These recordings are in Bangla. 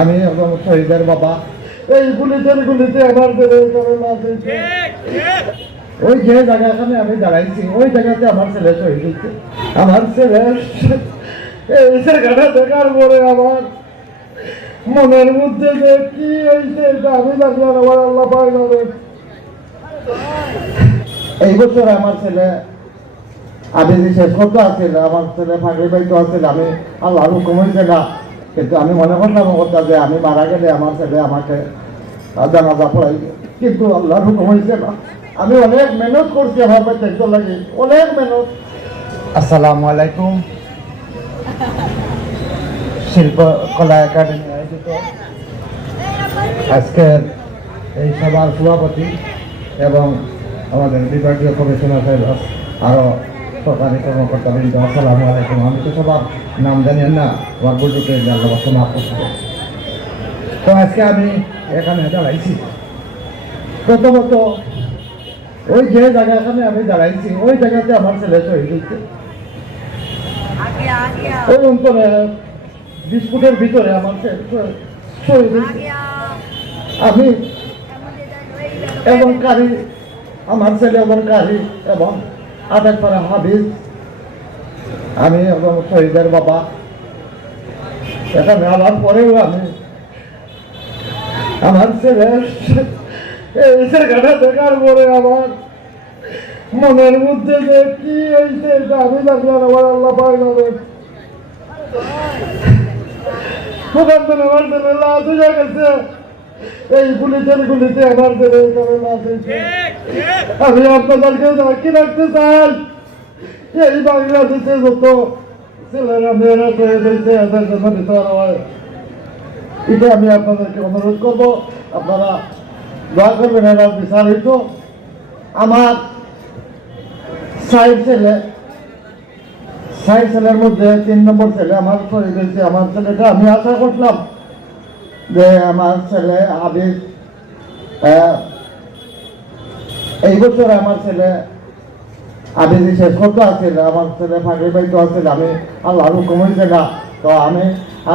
আমি এবং শহীদের বাবা এই পুলিশের গুলিতে আমার ওই যে জায়গাখানে আমি দাঁড়াইছি ওই জায়গাতে আমার ছেলে শহীদ হয়েছে। আমার ছেলে এই জায়গাটা দেখার পরে আমার মনের মধ্যে যে কি হয়েছে এটা আমি জানি আর আমার আল্লাহ পাক জানে। এই বছর আমার ছেলে আমি যে শেষ করতে আসছিল আমার ছেলে ফাঁকরি বাইতে আসছিল আমি আল্লাহ হুকুম হয়েছে না, কিন্তু আমি মনে করতাম কথা যে আমি মারা গেলে আমার ছেলে আমাকে জানাজা পড়াইবে, কিন্তু আল্লাহর হুকুম হয়েছে না। আমি অনেক মেহনত করছি আমার বাচ্চা লাগে, অনেক মেহনত। আসসালামু আলাইকুম। শিল্পকলা একাডেমি আয়োজিত আজকের এই সভার সভাপতি এবং আমাদের বিভাগীয় কমিশনার সাহেব আরও সরকারি কর্মকর্তাবৃন্দ, আসসালামু আলাইকুম। আমি তো সবার নাম জানি না, আমার বুঝতে আল্লাহ মাফ করতে। তো আজকে আমি এখানে দাঁড়াইছি, প্রথমত ওই যে জায়গাখানে আমি দাঁড়াইছি ওই জায়গাতে আমার ছেলে শহীদ হয়েছে। ওই অন্তরে বিস্কুটের ভিতরে আমার শহীদ হয়েছে। আমি এবং কারি, আমার ছেলে এবং কারি এবং আবেগপাড়া হাবিজ, আমি এবং শহীদের বাবা এখানে আবার পরেও আমি আমার ছেলে এই জায়গাটা দেখার পরে আমার মনের মধ্যে যে কি হয়েছে এটা আমি জানি আর আমার আল্লাহ পাক জানে। আমার ছেলে লাশ হয়ে গেছে এই পুলিশের গুলিতে, আমার ছেলে এখানে লাশ হয়েছে। আমি আপনাদেরকে সাক্ষী রাখতে চাই এই বাংলাদেশে যত ছেলেরা মেয়েরা শহীদ হয়েছে এদের জন্য বিচার হয়, এটা আমি আপনাদেরকে অনুরোধ করবো, আপনারা দোয়া করবেন এরা বিচার হইত। আমার ষাট ছেলের মধ্যে 3 নম্বর ছেলে আমার শহীদ হয়েছে। আমার ছেলেটা আমি আশা করলাম যে আমার ছেলে আবিদ এই বছর আমার ছেলে আবিদ শেষ করতে আসছিল, আমার ছেলে ফাঁকরি বাইতে আসছিল, আমি আল্লাহর হুকুম হয়েছে না। তো আমি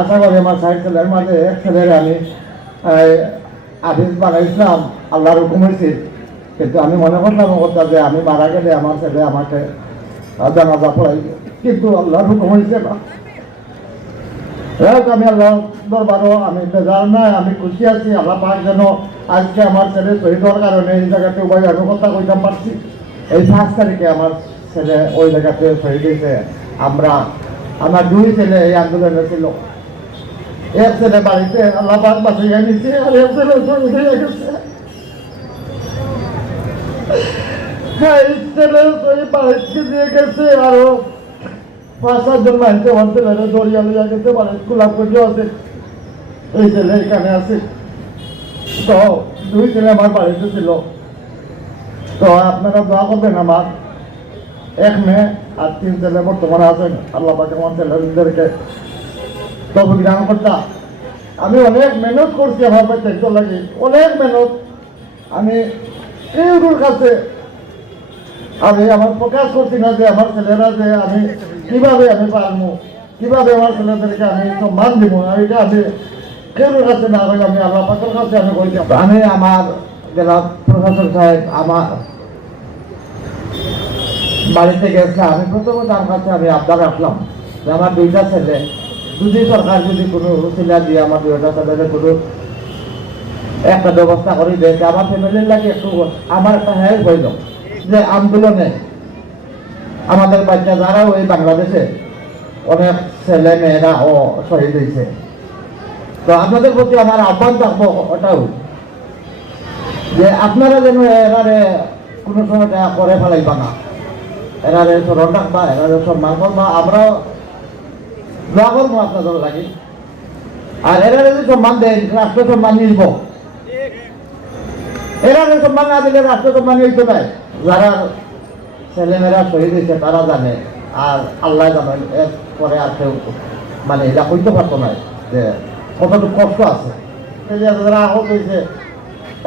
আশা করি আমার 60 ছেলের মাঝে এক ছেলের আমি আবিদ বানাইছিলাম, আল্লাহর হুকুম হয়েছে, কিন্তু আমি মনে করলাম কথা যে আমি মারা গেলে আমার ছেলে আমাকে জানাজা পড়াইবে, কিন্তু আল্লাহর হুকুম হয়েছে না। আমি আল্লাহ দরবারও আমি বেজার নাই, আমি খুশি আছি। আল্লাহ পাক যেন আজকে আমার ছেলে শহীদ হওয়ার কারণে এই জায়গাতে উভয় আমি কথা কইতাম পারছি। এই 5 তারিখে আমার ছেলে ওই জায়গাতে শহীদ হয়েছে। আমার 2 ছেলে এই আন্দোলনে ছিল, এক ছেলে বাড়িতে আল্লাহ পাক বাঁচিয়ে নিচ্ছে আর এক ছেলে শহীদ হয়ে গেছে। এই ছেলে বাড়িতে দিয়ে গেছে, আরো 5-7 জন মানুষে আমার ছেলেরা দরিয়া লিয়া গেছে, বাড়ি গোলাপ করে আছে। এই ছেলে এখানে আছে। তো 2 ছেলে আমার বাড়িতে ছিল। তো আপনারা দোয়া করবেন, আমার 1 মেয়ে আর 3 ছেলে বর্তমানে আছেন। আল্লাহ পাক আমার ছেলেদেরকে তৌফিক দান করতাম। আমি অনেক মেহনত করছি আমার বাচ্চা লাগে, অনেক মেহনত। আমি কেউর কাছে আমি আমার প্রকাশ করছি না যে আমার ছেলেরা যে আমি কিভাবে আমি পারবো, কিভাবে আমার ছেলেদেরকে আমি সম্মান দিব, এটা আমি কেউর কাছে না হলে আমি আল্লাহ পাকের কাছে আমি বলছি। আমি আমার জেলা প্রশাসক সাহেব আমার বাড়িতে গেছে, আমি প্রথমে তার কাছে আমি আবদার রাখলাম যে আমার 2টা ছেলে যদি সরকার যদি কোনো ছেলে দিয়ে আমার 2টা ছেলেদের কোনো একটা ব্যবস্থা করে দেয়, আমার ফ্যামিলির লাগে একটু আমার একটা হেল্প হইল, যে আন্দোলনে আমাদের বাচ্চা যারা ওই বাংলাদেশে অনেক ছেলে মেয়েরা ও শহীদ হয়েছে। তো আপনাদের প্রতি আমার আহ্বান থাকবো ওটাও যে আপনারা যেন এরারে কোনো সময় করে ফেলাইবা না, এরারে স্মরণ রাখবা, এরারে সম্মান করবা। আমরাও দোয়া করবো আপনাদের লাগে, আর এরারে যদি সম্মান দেয় রাষ্ট্র সম্মান নিব, এরারে সম্মান না দিলে রাষ্ট্র সম্মান হইতে পারে। যারা ছেলেমেয়েরা শহীদ হয়েছে তারা জানে, আর আল্লাহ জানে, এর পরে আর কেউ মানে এটা হইতে পারতো না যে কতটুকু কষ্ট আছে। যারা আহত হয়েছে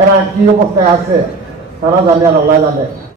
এরা কি অবস্থায় আছে তারা জানে, আর আল্লাহ জানে।